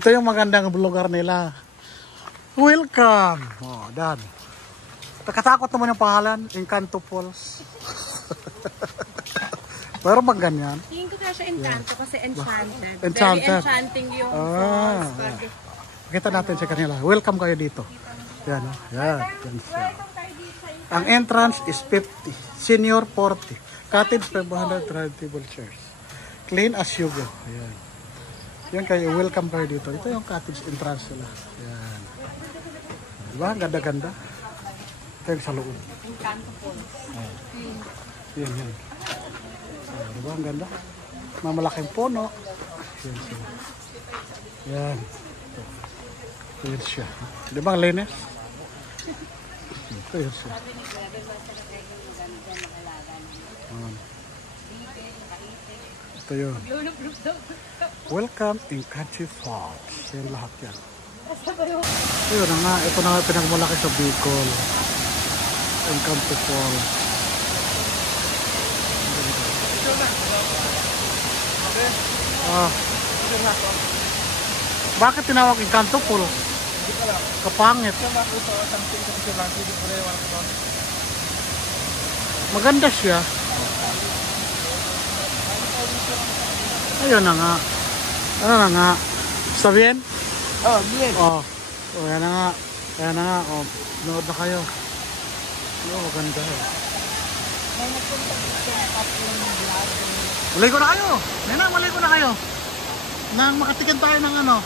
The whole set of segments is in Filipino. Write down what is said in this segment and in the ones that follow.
Ito yung magandang lugar nila. Welcome! Oh, dan. Nakatakot naman yung pangalan, Encanto Falls. Pero bang ganyan? Tingin ko kaya siya Encanto kasi enchanted. Enchanted. Very enchanting yung falls. Kita natin sa kanila. Welcome kayo dito. Yan, oh. Yan. Yan siya. Ang entrance is 50. Senior 40. Cottage 500 table chairs. Clean as you go. Ayan. Yan kayo. Welcome kayo dito. Ito yung cottage entrance nila. Ayan. Diba? Ganda-ganda. Ito yung sa loob. Encanto Falls. Yan, yan. Diba? Ang ganda. Mamalaking puno. Yan siya. Yan. Yan siya. Diba ang linis? Ito yun siya. Ito yun. Welcome in Country Falls. Yan lahat yan. Ito na nga. Ito na nga pinagmalaki sa Bicol. In Country Falls. Bakit tinawag Encanto Falls? Kapangit. Maganda siya. Ayun na nga. Ano na nga. Está bien? Oh, bien. Oh. Oh, yan na nga. Yan na nga. Oh, nood na kayo. Oh, maganda eh. Maligo na kayo. Nena, maligo na kayo. Nang makatikin tayo ng ano.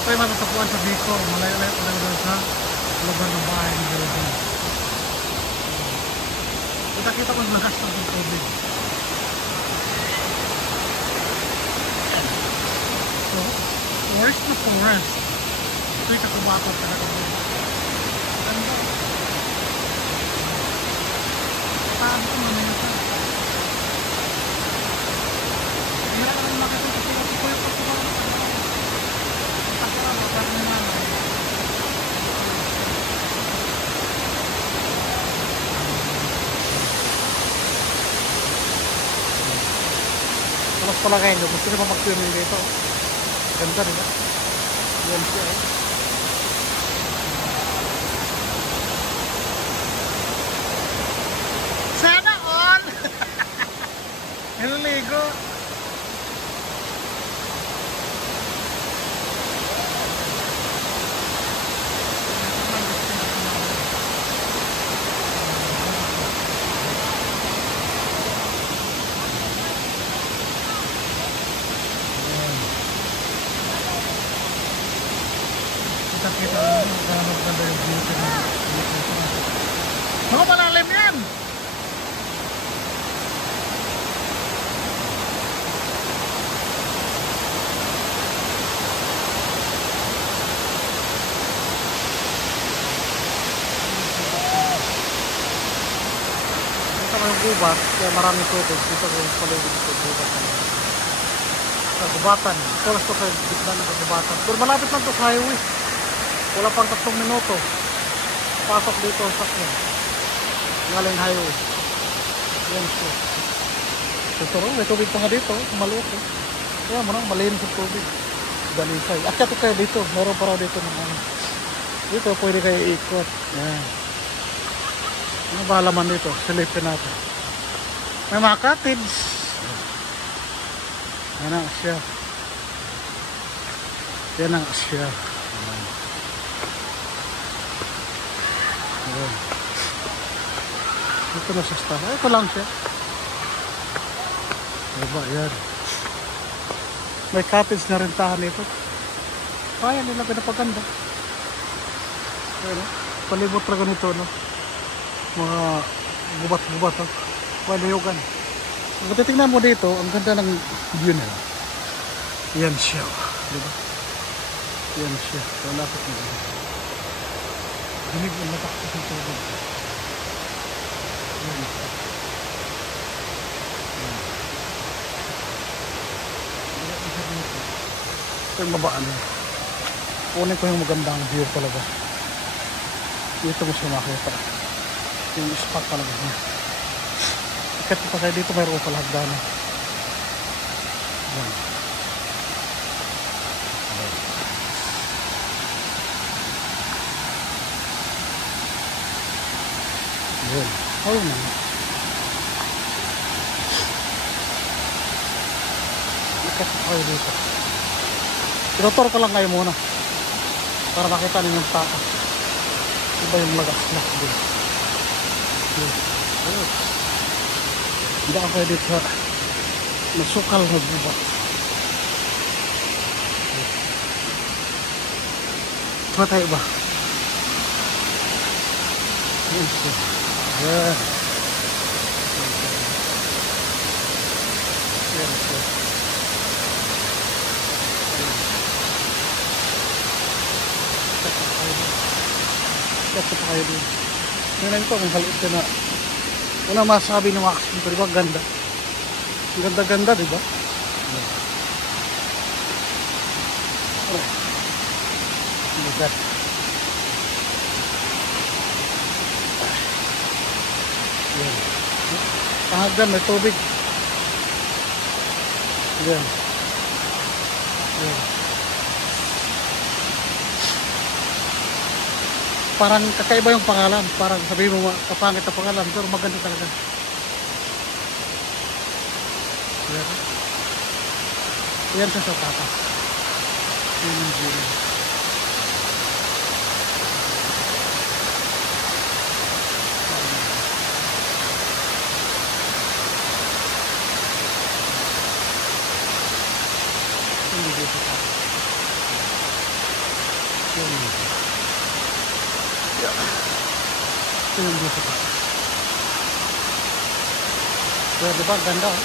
Ito yung matatapuan sa Bicol. Malayo-layo pa lang sa lugar ng bahay ng building. Kita-kita kung lakas ng tubig. So, where's the forest? Ito yung kakubakot talaga. Ganda. Paano ito mamaya sa? Hindi na lang makita sa puyok pa sa Mas pala kayo, gusto nyo pa mag-swimming dito. Ganda rin. Yan siya eh. Sana all! Nililigo. Kita lang ang maganda yung beauty na ako malalim yan. Dito ko yung gubat kaya maraming tubig. Dito ko yung paligid sa gubat sa gubatan. Ito lang ito sa gitna ng gubatan pero malapit lang ito sa highway. Wala pang 3 minuto. Pasok dito sa sakyan. Galing highway. Yan siya. Ito rin, may tubig pa nga dito. Maliit eh. Kaya mo nang malinis ang tubig. Dalisay. Akyat kayo dito. Meron pa raw dito ng ano. Dito pwede kayo ikot. Yan. Ano ba alaman dito? Silipin natin. May mga cottage. Yan ang siya. Yan ang siya. Ito na sa star. Ito lang siya. Diba, yan. May cottage na rentahan ito. Kaya nila pinapaganda. Ayan, palibot na ganito, no? Mga gubat-gubat, no? Palayugan. Kung titignan mo dito, ang ganda ng view nila. Yan siya, diba? Yan siya. Malapit na dito. Dinig ang latak sa tubig. Yan siya. Ito yung babaan niya. Kunin ko yung magandang view talaga. Dito mo siya makita. Yung spot talaga niya. Ikat pa kayo dito, mayroon pala hagdanan. Yan. Yan. Ayun na. Ikat pa kayo dito. Tinutor ko lang kayo muna para makita ninyo yung taas. Iba yung lagas-las din. Hindi ako pwede sa masukal na gubat. Matay ba? Yan siya. Yan. Yan siya. Kasi pa kayo din. Tingnan ko kung halit ka na. Una masabi ng wax dito, diba? Ganda. Ganda-ganda, diba? Ganda. Yan. Pahagdan, may tubig. Yan. Yan. Parang kakaiba yung pangalan. Parang sabihin mo, kapangit na pangalan. Pero maganda talaga. Yan. Yan siya sa tapas. Yan yung view. Hindi dito sa tapas. Yan. Ito yung view sa taas. Kaya diba, ganda oh.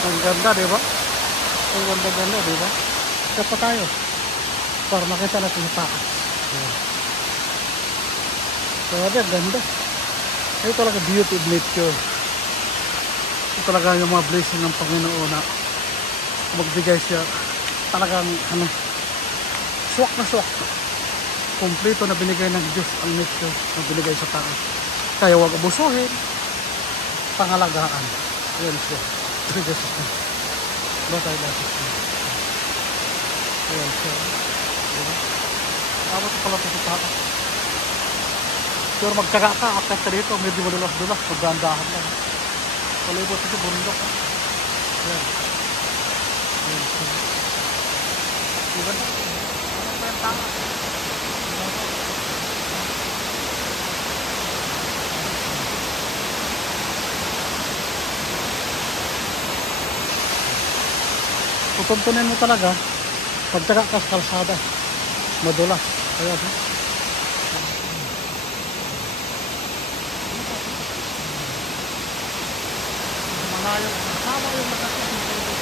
Ang ganda, di ba? Ang ganda-ganda, di ba? Isa pa tayo. Para makita natin yung taas. Grabe, ang ganda. Ito talaga beauty of nature. Ito talaga yung mga blessing ng Panginoon na magbigay siya. Talagang, swak na swak. Kompleto na binigay ng Diyos ang nature na binigay sa taas. Kaya huwag abusuhin. Pangalagaan. Ayan siya. Ba tayo natin siya. Ayan siya. Abot pala ito sa taas. Pero magtyaga ka, akit ka dito, medyo madulas-dulas, magdandahan lang. Palibot ito, bundok. Ayan. Ayan siya. Diba na? Ano pa yung tanga? Tutuntunin mo talaga pagtyaga ka sa kalsada, madulas. Kaya malayo, kasama yung lakas ng tubig.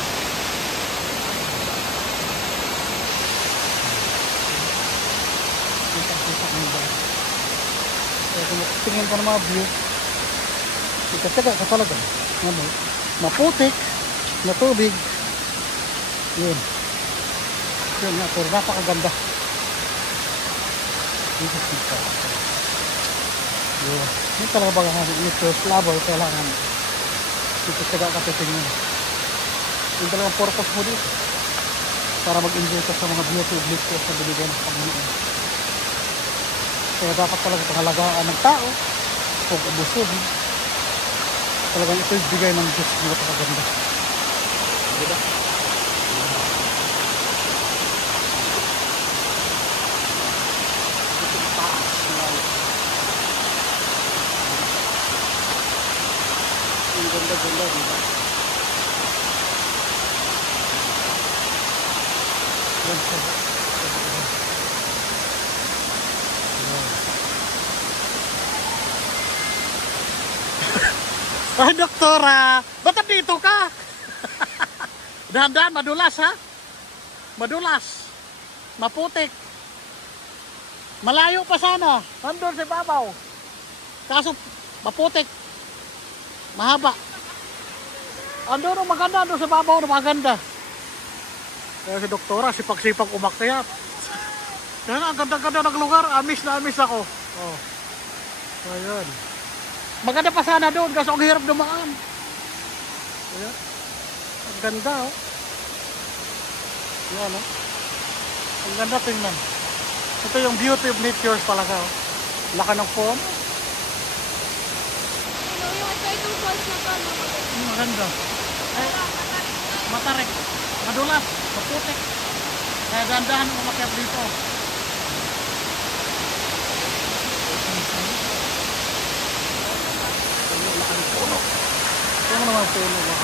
Kita ng ba? Kaya kung tingin ka ng mga view, ikatyaga ka talaga. Maputik na tubig. Yun. Yun nga, pero napakaganda. Dito kita. Yun. Yung talaga baga nature's lover, kailangan titisaga ka titingin. Yung talagang purpose mo dito. Para mag-enjoy ka sa mga beauty of nature sa binigyan ng Panginoon. Kaya dapat talaga pangalagaan ng tao, huwag abusuhin. Talagang ito'y bigay ng Diyos na napakaganda. Diba? Ito taas na ang ganda-ganda, diba? Yan siya. Ay, doktora! Ba't dito ka? Dahan-dahan, madulas ha? Madulas. Maputik. Malayo pa sana. Nandun sa babaw. Kaso, maputik. Mahaba. Andun, maganda. Andun sa babaw, maganda. Kaya si doktora, sipag-sipag umakyat. Kaya nga, ang ganda-ganda ng lugar. Amis na amis ako. Oh. Ayan. Maganda pa sana doon kasi ang hirap dumaan. Ayan. Ang ganda oh. Ayan oh. Ang ganda tingnan. Ito yung beauty of nature talaga oh. Laka ng foam. Maganda. Ay, matarik. Madulas. Maputik. Kaya dahan-dahan umakyat dito. Ito naman puno ba?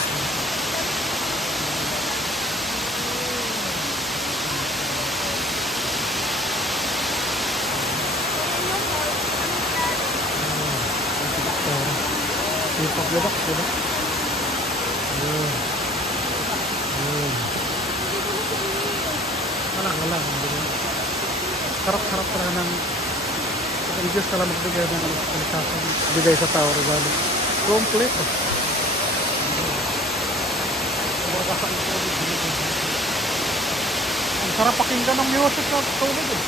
Sipag yun ako, diba? Wala. Harap-harap talaga ng ang Diyos talaga magbigay ng alisasan. Bigay sa tao regalo. Kompleto. Ang sarap pakinggan ng music sa tulog eh.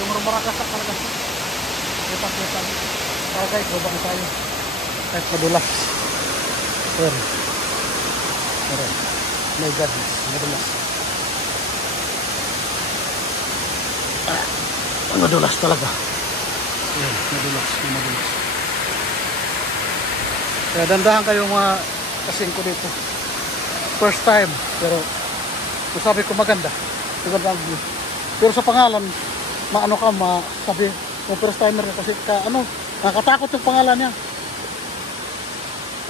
Yung rumarakasak talaga siya. Kita. Okay, gabang tayo. Kahit madulas. Pero. My goodness, madulas. Madulas talaga. Yan, madulas. Kaya dandahan kayo mga kasing ko dito. First time, pero sabi ko maganda ang view. Pero sa pangalan, maano ka, sabi kung first timer ka kasi nakakatakot yung pangalan niya.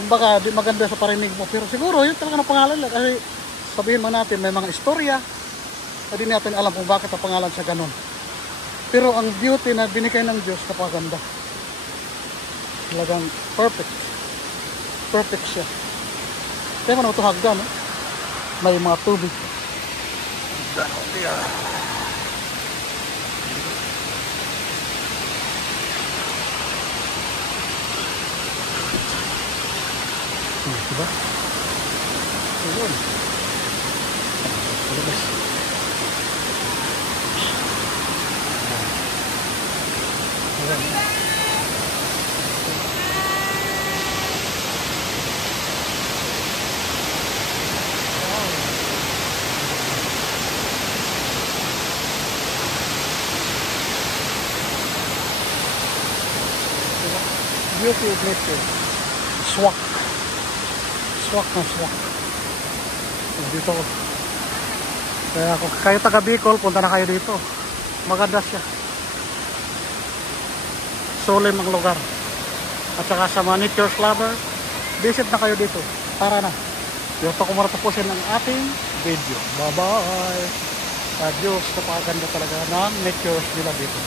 Kumbaga, di maganda sa parinig mo. Pero siguro, yun talaga ng pangalan lang. Kasi sabihin mo natin, may mga istorya. Hindi natin alam kung bakit ang pangalan siya ganun. Pero ang beauty na binigay ng Diyos, napakaganda. Talagang perfect. Perfect siya. Kaya mo na ito hagdan, no? May mga tubig. Diba? Ayun. Palabas. Ayan. Beauty of nature. Swak. Swak. Dito ko. Kaya kung kayo taga Bicol, punta na kayo dito. Maganda siya. Solemn ang lugar. At saka sa mga nature's lover, visit na kayo dito. Tara na. Dito ko muna tapusin ang ating video. Bye-bye. Adios. Napakaganda talaga ng nature's nila dito.